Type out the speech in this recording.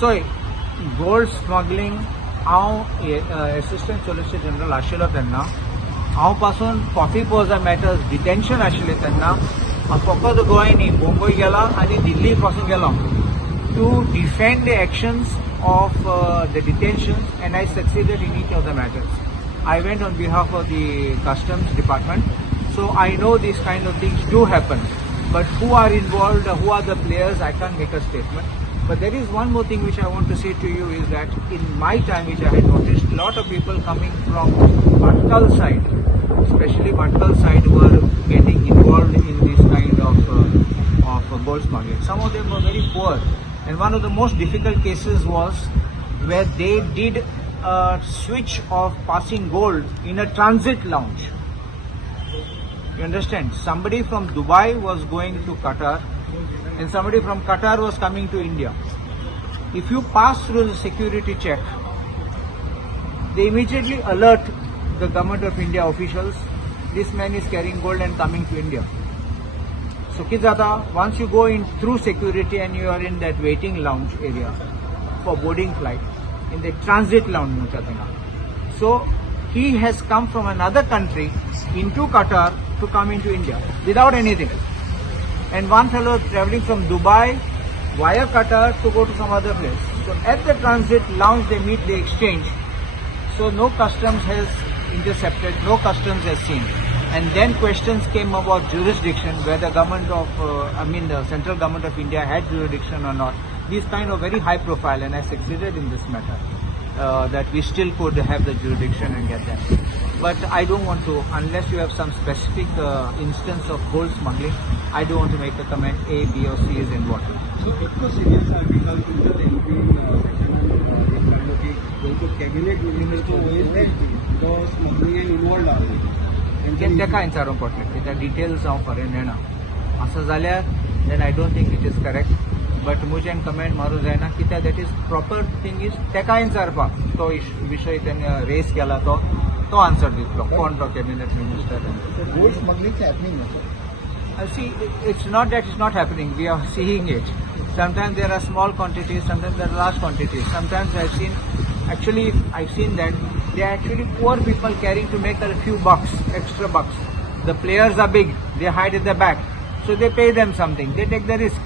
So, gold smuggling, assistant solicitor general आशिल्लो तेन्ना हांव पासून 44 मॅटर्स डिटेन्शन आशिल्लें तेन्ना हांव फकत गोंय न्ही मुंबय गेला आनी दिल्ली पासून गेलो to defend the actions of the detentions, and I succeeded in each of the matters. I went on behalf of the customs department, so I know these kind of things do happen. But who are involved, who are the players, I can't make a statement. But there is one more thing which I want to say to you is that in my time, which I had noticed, a lot of people coming from Bhatkal side, especially Bhatkal side, were getting involved in this kind of gold smuggling. Some of them were very poor. And one of the most difficult cases was where they did a switch of passing gold in a transit lounge. You understand? Somebody from Dubai was going to Qatar and somebody from Qatar was coming to India. If you pass through the security check, they immediately alert the government of India officials, this man is carrying gold and coming to India. So Kizata, once you go in through security and you are in that waiting lounge area for boarding flight, in the transit lounge, so he has come from another country into Qatar to come into India without anything. And one fellow traveling from Dubai via Qatar to go to some other place. So at the transit lounge they meet, they exchange. So no customs has intercepted, no customs has seen. And then questions came about jurisdiction, whether government of, the central government of India had jurisdiction or not. These kind of very high profile, and I succeeded in this matter, that we still could have the jurisdiction and get that. But I don't want to, unless you have some specific instance of gold smuggling, I don't want to make a comment A, B or C is involved. So, how serious are because in the cabinet minister because smuggling and involved are. तेका विचारूंक पडटलें कित्याक details हांव खरें जाणा असं जाल्यार then I don't think it is correct but मुजेन कमेंट मारूं जायना कित्याक that is proper thing is तेका विचारपाक तो विशय तेणें रेस केला तो आन्सर दितलो कोण तो cabinet minister gold smuggling happening See, it's not that it's not happening. We are seeing it. Sometimes there are small quantities, sometimes there are large quantities. Sometimes I've seen that they are actually poor people carrying to make a few bucks, extra bucks. The players are big, they hide at the back. So they pay them something, they take the risk.